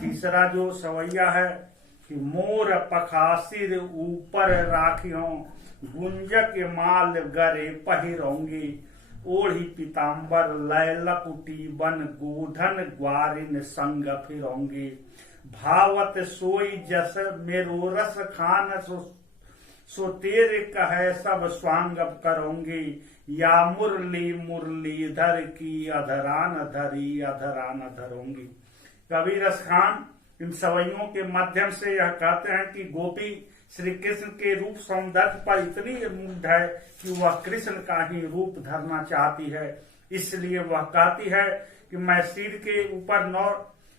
तीसरा जो सवैया है कि मोर पखासिर ऊपर राखियों, गुंजक माल गरे पहिरोंगी, ओढ़ी पीताम्बर लय लकुटी बन, गोधन ग्वारिन संग फिरोंगी। भावत सोई जस मेरो रस खान, सो तेरे कहे सब स्वांग करोंगी। या मुरली मुरलीधर की अधरान धरी, अधरान धरोंगी। कवि रस खान इन सवैयों के माध्यम से यह कहते हैं कि गोपी श्री कृष्ण के रूप सौंदर्य पर इतनी मुग्ध है कि वह कृष्ण का ही रूप धरना चाहती है। इसलिए वह कहती है कि मैं सिर के ऊपर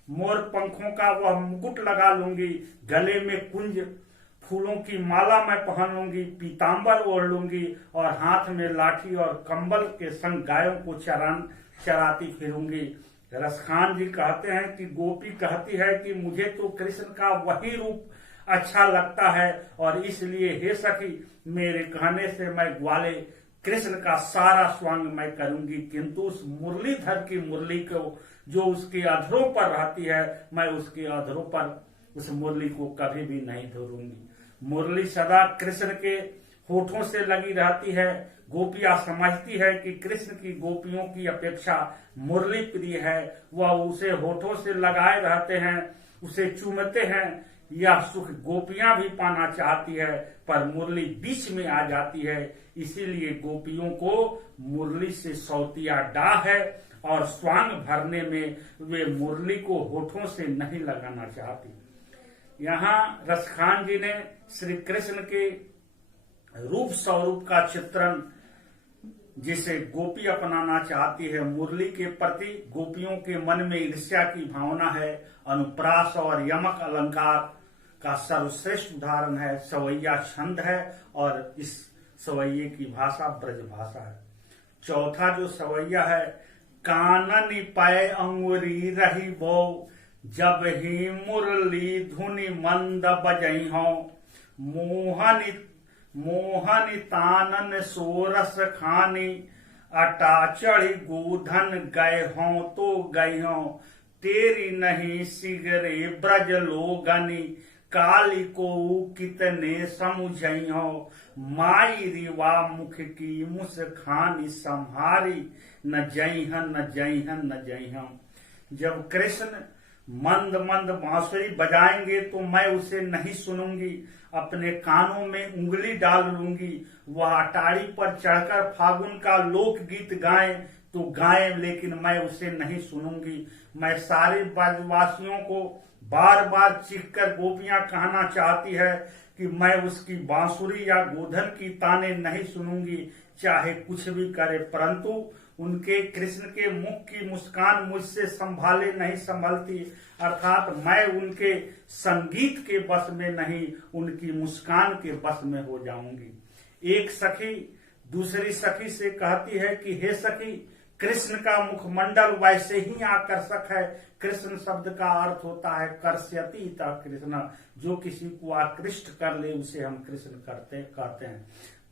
मोर पंखों का वह मुकुट लगा लूंगी, गले में कुंज फूलों की माला मैं पहन लूंगी, पीताम्बर ओढ़ लूंगी और हाथ में लाठी और कंबल के संग गायों को चराती फिरूंगी। रसखान जी कहते हैं कि गोपी कहती है कि मुझे तो कृष्ण का वही रूप अच्छा लगता है और इसलिए हे सखी, मेरे कहने से मैं ग्वाले कृष्ण का सारा स्वांग मैं करूंगी, किंतु उस मुरलीधर की मुरली को जो उसके अधरों पर रहती है, मैं उसके अधरों पर उस मुरली को कभी भी नहीं धरूंगी। मुरली सदा कृष्ण के होठों से लगी रहती है। गोपियां समझती है कि कृष्ण की गोपियों की अपेक्षा मुरली प्रिय है। वह उसे होठों से लगाए रहते हैं, उसे चूमते हैं। यह सुख गोपियां भी पाना चाहती है, पर मुरली बीच में आ जाती है। इसीलिए गोपियों को मुरली से सौतिया डाह है और स्वांग भरने में वे मुरली को होठों से नहीं लगाना चाहती। यहाँ रसखान जी ने श्री कृष्ण के रूप स्वरूप का चित्रण जिसे गोपी अपनाना चाहती है, मुरली के प्रति गोपियों के मन में ईर्ष्या की भावना है। अनुप्रास और यमक अलंकार का सर्वश्रेष्ठ उदाहरण है। सवैया छंद है और इस सवैये की भाषा ब्रज भाषा है। चौथा जो सवैया है, कानन पै अंगुरी रही बो, जब ही मुरली धुनि मंद बजई हो, मोहन तानन सोरस खानी, अटा चढ़ी गोधन गए हों तो गई हों, तेरी नहीं सिगरे ब्रज लोगनी, काली को कितने समुझई हो, माई रिवा मुख की मुस्खानी संहारी, न जईहन न जईहन न जईहन। जब कृष्ण मंद मंद बांसुरी बजाएंगे तो मैं उसे नहीं सुनूंगी, अपने कानों में उंगली डाल लूंगी। वह अटारी पर चढ़कर फागुन का लोकगीत गाएं तो गाएं, लेकिन मैं उसे नहीं सुनूंगी। मैं सारे ब्रजवासियों को बार बार चीख कर गोपियां कहना चाहती है कि मैं उसकी बांसुरी या गोधन की ताने नहीं सुनूंगी, चाहे कुछ भी करे, परंतु उनके कृष्ण के मुख की मुस्कान मुझसे संभाले नहीं संभलती। अर्थात मैं उनके संगीत के बस में नहीं, उनकी मुस्कान के बस में हो जाऊंगी। एक सखी दूसरी सखी से कहती है कि हे सखी, कृष्ण का मुखमंडल वैसे ही आकर्षक है। कृष्ण शब्द का अर्थ होता है कर्ष्यति कृष्ण, जो किसी को आकृष्ट कर ले उसे हम कृष्ण कहते हैं।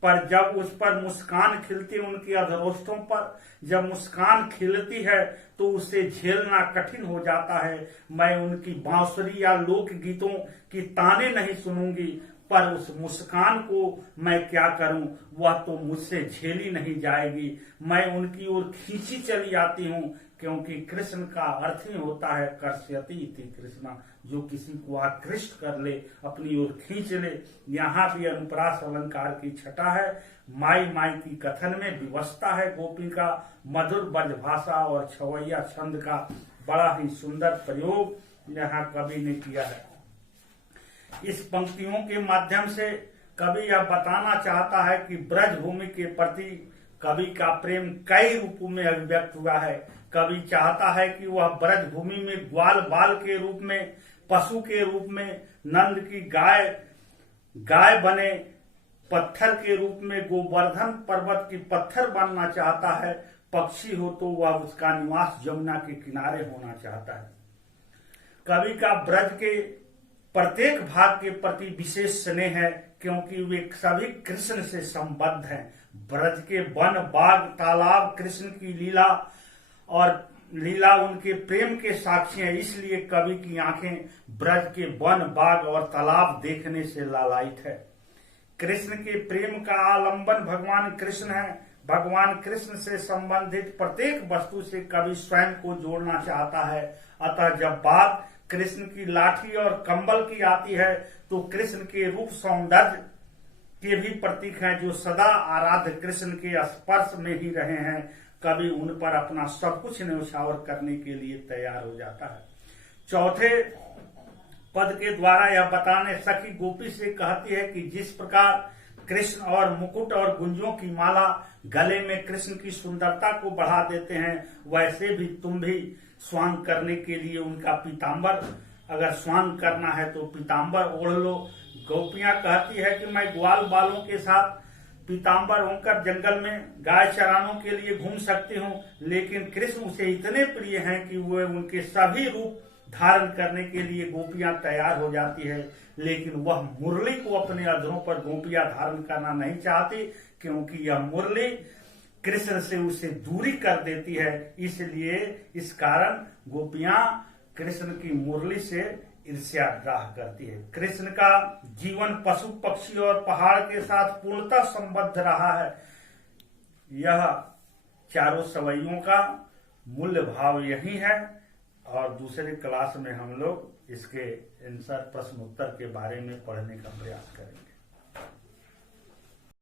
पर जब उस पर मुस्कान खिलती है, उनके अधरोष्ठों पर जब मुस्कान खिलती है तो उसे झेलना कठिन हो जाता है। मैं उनकी बांसुरी या लोक गीतों की ताने नहीं सुनूंगी, पर उस मुस्कान को मैं क्या करूं, वह तो मुझसे झेली नहीं जाएगी। मैं उनकी ओर खींची चली आती हूं, क्योंकि कृष्ण का अर्थ ही होता है कर्ष्यति इति कृष्णा, जो किसी को आकृष्ट कर ले, अपनी ओर खींच ले। यहाँ भी अनुप्रास अलंकार की छटा है। माई माई की कथन में विवशता है गोपी का। मधुर ब्रज भाषा और छवैया छंद का बड़ा ही सुंदर प्रयोग यहाँ कवि ने किया है। इस पंक्तियों के माध्यम से कवि यह बताना चाहता है कि ब्रज भूमि के प्रति कवि का प्रेम कई रूपों में अभिव्यक्त हुआ है। कवि चाहता है कि वह ब्रज भूमि में ग्वाल बाल के रूप में, पशु के रूप में, नंद की गाय बने, पत्थर के रूप में गोवर्धन पर्वत की पत्थर बनना चाहता है। पक्षी हो तो वह उसका निवास यमुना के किनारे होना चाहता है। कवि का ब्रज के प्रत्येक भाग के प्रति विशेष स्नेह है, क्योंकि वे सभी कृष्ण से संबद्ध हैं। ब्रज के वन, बाग, तालाब कृष्ण की लीला और लीला उनके प्रेम के साक्षी हैं, इसलिए कवि की आंखें ब्रज के वन, बाग और तालाब देखने से लालायित है। कृष्ण के प्रेम का आलंबन भगवान कृष्ण है। भगवान कृष्ण से संबंधित प्रत्येक वस्तु से कवि स्वयं को जोड़ना चाहता है। अतः जब बात कृष्ण की लाठी और कंबल की आती है तो कृष्ण के रूप सौंदर्य के भी प्रतीक हैं, जो सदा आराध्य कृष्ण के स्पर्श में ही रहे हैं। कवि उन पर अपना सब कुछ न्यौछावर करने के लिए तैयार हो जाता है। चौथे पद के द्वारा यह बताने सखी गोपी से कहती है कि जिस प्रकार कृष्ण और मुकुट और गुंजों की माला गले में कृष्ण की सुंदरता को बढ़ा देते हैं, वैसे भी तुम भी स्वांग करने के लिए उनका पीताम्बर, अगर स्वांग करना है तो पीताम्बर ओढ़ लो। गोपियां कहती है कि मैं ग्वाल बालों के साथ पीताम्बर होकर जंगल में गाय चरानों के लिए घूम सकती हूँ, लेकिन कृष्ण उसे इतने प्रिय हैं कि वो उनके सभी रूप धारण करने के लिए गोपियां तैयार हो जाती है। लेकिन वह मुरली को अपने अधरों पर गोपियां धारण करना नहीं चाहती, क्योंकि यह मुरली कृष्ण से उसे दूरी कर देती है। इसलिए इस कारण गोपियां कृष्ण की मुरली से ईर्ष्याग्राह करती है। कृष्ण का जीवन पशु पक्षी और पहाड़ के साथ पूर्णतः संबद्ध रहा है। यह चारों सवैयों का मूल्य भाव यही है। और दूसरे क्लास में हम लोग इसके आंसर प्रश्न उत्तर के बारे में पढ़ने का प्रयास करेंगे।